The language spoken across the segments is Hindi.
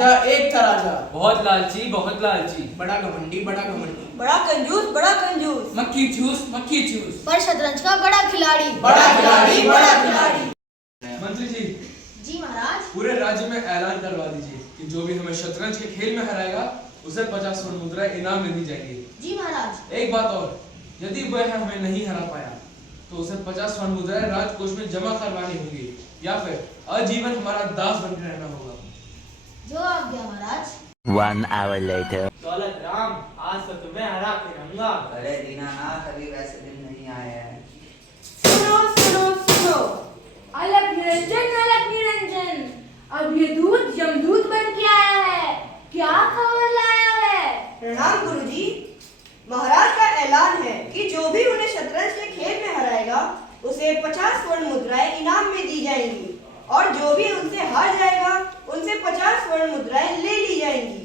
राजा एक था राजा, बहुत लालची, बड़ा घमंडी, बड़ा कंजूस, मक्खी चूस। पर शतरंज का बड़ा खिलाड़ी। मंत्री जी, जी महाराज। पूरे राज्य में ऐलान करवा दीजिए कि जो भी हमें शतरंज के खेल में हराएगा उसे 50 स्वर्ण मुद्राएं इनाम में दी जाएंगी। जी महाराज। एक बात और, यदि वह हमें नहीं हरा पाया तो उसे 50 स्वर्ण मुद्राएं राजकोष में जमा करवानी होंगी या फिर आजीवन हमारा दास बनकर रहना होगा। जो आज्ञा महाराज। 1 hour later. दौलत राम, आज तो तुम्हें हरा के रहूंगा। अरे दीनानाथ, अभी वैसे दिन नहीं आए हैं। सुनो। अलग निरंजन, अब ये दूत यमदूत बन के आया है। क्या खबर लाया है? प्रणाम गुरुजी। महाराज का ऐलान है कि जो भी उन्हें शतरंज के खेल में हराएगा उसे 50 स्वर्ण मुद्राएं इनाम में दी जाएंगी और जो भी उनसे हार जाएगा उनसे 50 स्वर्ण मुद्राएं ले ली जाएंगी।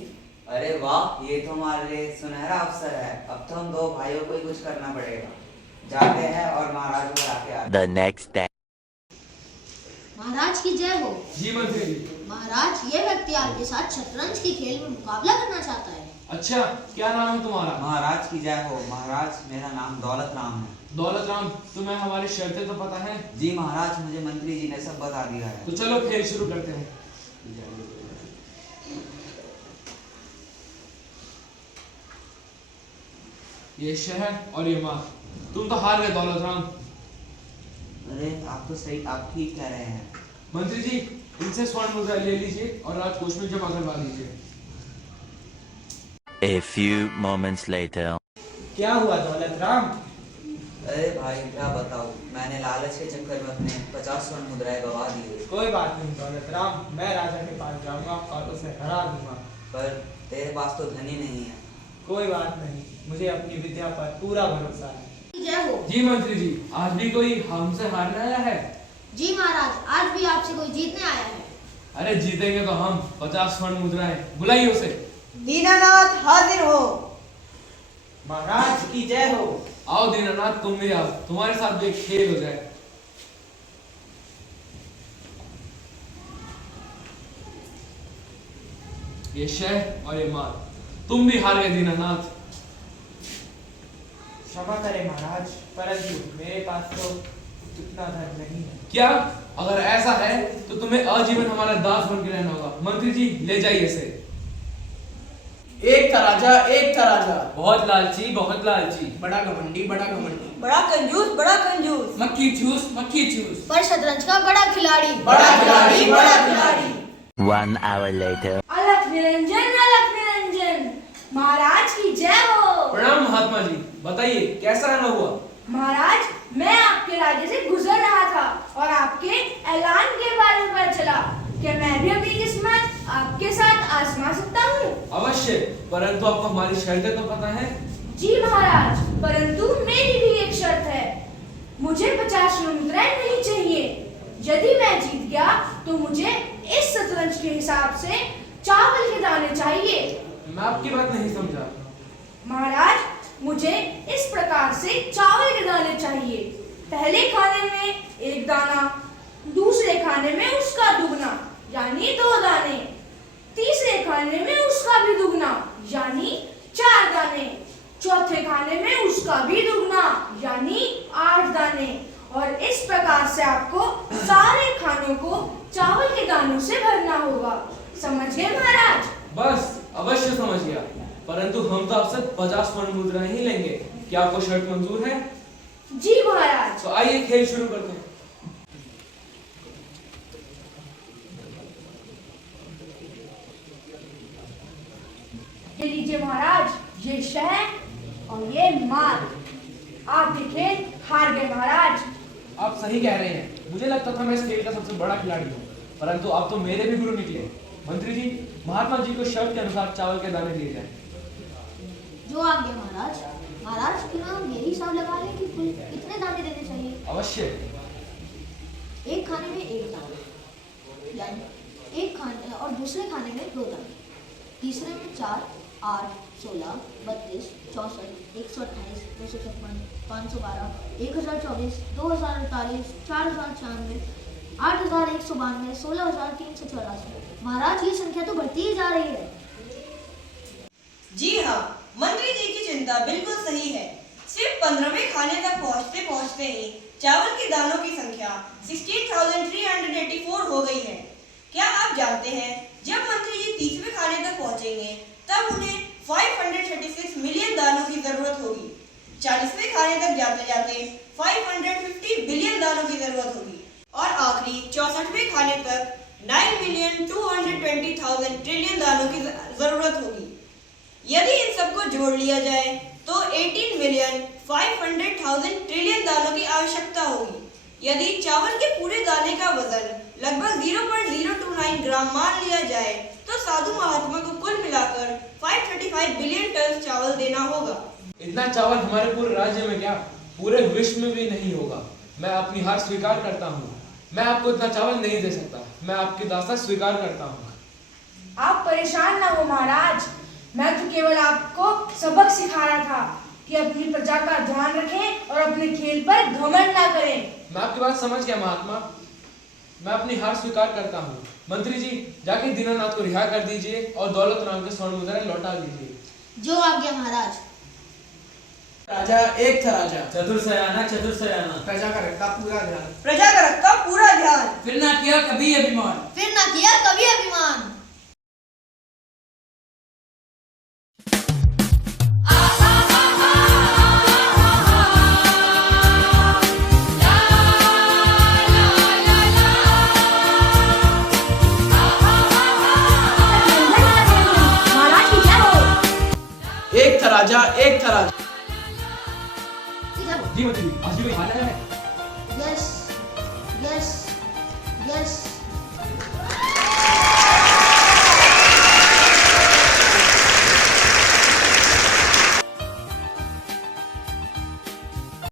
अरे वाह, ये तो हमारे लिए सुनहरा अवसर है। अब तो हम दो भाइयों को ही कुछ करना पड़ेगा। जाते हैं और महाराज को बुला के आते हैं। The next day. महाराज की जय हो। जी मंत्री जी। महाराज, ये व्यक्ति आपके साथ शतरंज के खेल में मुकाबला करना चाहता है। अच्छा, क्या नाम है तुम्हारा? महाराज की जय हो। महाराज, मेरा नाम दौलत राम है। दौलत राम, तुम्हें हमारी शर्तें तो पता है? जी महाराज, मुझे मंत्री जी ने सब बता दिया है। तो चलो खेल शुरू करते हैं। ये शहर और ये माँ, तुम तो हार गए दौलत राम। अरे आप तो सही, आप ठीक कह रहे हैं। मंत्री जी, इनसे स्वर्ण मुद्रा ले लीजिए और राजकोष में जमा करवा दीजिए। A few moments later. क्या हुआ दौलत राम? अरे भाई, क्या बताऊं, मैंने लालच के चक्कर में अपने 50 स्वर्ण मुद्राएं गवा दी। कोई बात नहीं दौलत राम, मैं राजा के पास जाऊंगा और उसे हरा दूंगा। पर तेरे पास तो धन ही नहीं है। कोई बात नहीं, मुझे अपनी विद्या पर पूरा भरोसा है। जय हो। जी मंत्री जी, आज भी कोई हमसे हारने आया है? जी महाराज, आज भी आपसे कोई जीतने आया है। अरे जीतेंगे तो हम। 50 स्वर्ण मुद्राएं, बुलाइए उसे। दीनानाथ हाजिर हो। महाराज की जय हो। आओ दीनानाथ, तुम भी आओ, तुम्हारे साथ भी एक खेल हो जाए। ये शह और ये मार, तुम भी हार गए दीनानाथ। क्षमा करें महाराज, परंतु मेरे पास तो इतना धन नहीं है। क्या? अगर ऐसा है तो तुम्हें आजीवन हमारा दास बन के रहना होगा। मंत्री जी, ले जाइए इसे। एक था राजा, बहुत लालची, बड़ा घमंडी, बड़ा कंजूस, मक्खी चूस। पर शतरंज का बड़ा खिलाड़ी। 1 hour later. अलग निरंजन, महाराज की जय हो। प्रणाम महात्मा जी, बताइए कैसा रहना हुआ? महाराज, मैं आपके राज्य से गुजर रहा था और आपके ऐलान के बारे में पता चला। क्या मैं भी अपनी किस्मत आपके साथ आजमा सकता हूँ? अवश्य, परंतु आपको हमारी शर्तें तो पता है? जी महाराज, परंतु मेरी भी एक शर्त है। मुझे 50 स्वर्ण मुद्राएं नहीं चाहिए। यदि मैं जीत गया तो मुझे इस शतरंज के हिसाब से चावल के दाने चाहिए। मैं आपकी बात नहीं समझा। महाराज, मुझे इस प्रकार से चावल के दाने चाहिए। पहले खाने में 1 दाना, दूसरे खाने में उसका दुगना यानी 2 दाने, तीसरे खाने में उसका भी दुगना यानी 4 दाने, चौथे खाने में उसका भी दुगना यानी 8 दाने। और इस प्रकार से आपको सारे खानों को चावल के दानों से भरना होगा। समझ गए महाराज? बस, अवश्य समझ गया, परंतु हम तो आपसे 50 स्वर्ण मुद्राएं ही लेंगे। क्या आपको शर्त मंजूर है? जी महाराज। तो आइए खेल शुरू करते हैं। ये लीजिए महाराज, ये शह और ये मार। आप ये खेल हार गए महाराज। आप सही कह रहे हैं, मुझे लगता था मैं इस खेल का सबसे बड़ा खिलाड़ी हूँ, परंतु आप तो मेरे भी गुरु निकले। मंत्री जी, महात्मा जी को शर्त के अनुसार चावल के दाने दिए जाए। जो आज्ञा महाराज। महाराज, क्यों हम यही हिसाब लगा लें कि कुल कितने दाने देने चाहिए? अवश्य। एक खाने में 1 दाना, यानी एक खाने और दूसरे खाने में 2 दाने, तीसरे में 4, 8, 16, 32, 64, 128, 256, 512, 1024, 2048, 4096, 8196, 1192, 16,384। महाराज ये संख्या तो बढ़ती ही जा रही है। जी हाँ, मंत्री जी की चिंता बिल्कुल सही है। सिर्फ 15वें खाने तक पहुँचते पहुँचते ही चावल के दानों की संख्या 16,384 हो गई है। क्या आप जानते हैं, जब मंत्री जी 30वें खाने तक पहुँचेंगे तब उन्हें 536 मिलियन दानों की जरूरत होगी। 40वें खाने तक जाते जाते 550 बिलियन दानों की जरूरत होगी और आखिरी 64वें खाने तक 9,220,000 ट्रिलियन दानों की जरूरत होगी। यदि इन सबको जोड़ लिया जाए तो 18,500,000 ट्रिलियन दानों की आवश्यकता होगी। यदि चावल के पूरे दाने का वजन लगभग 0.029 ग्राम मान लिया जाए तो साधु महात्मा को कुल मिलाकर 535 बिलियन टन चावल देना होगा। इतना चावल हमारे पूरे राज्य में क्या, पूरे विश्व में भी नहीं होगा। मैं अपनी हार स्वीकार करता हूँ। मैं आपको इतना चावल नहीं दे सकता। मैं आपकी दास्तां स्वीकार करता हूँ। आप परेशान ना हो महाराज, मैं तो केवल आपको सबक सिखा रहा था कि अपनी प्रजा का ध्यान रखें और अपने खेल पर घमंड ना करें। मैं आपकी बात समझ गया महात्मा। मैं अपनी हार स्वीकार करता हूँ। मंत्री जी, जाके दीनानाथ को रिहा कर दीजिए और दौलत राम के स्वर्ण मुद्राएं लौटा दीजिए। जो आज्ञा महाराज। राजा एक था राजा, चतुर्सयाना चतुर्सयाना। प्रजा का रखता पूरा ध्यान। प्रजा का रखता पूरा ध्यान। फिर ना किया कभी अभिमान। फिर ना किया कभी अभिमान। महाराज की जय हो। एक था राजा, एक था राजा। जी मंत्री जी, आज भी कोई हाल है?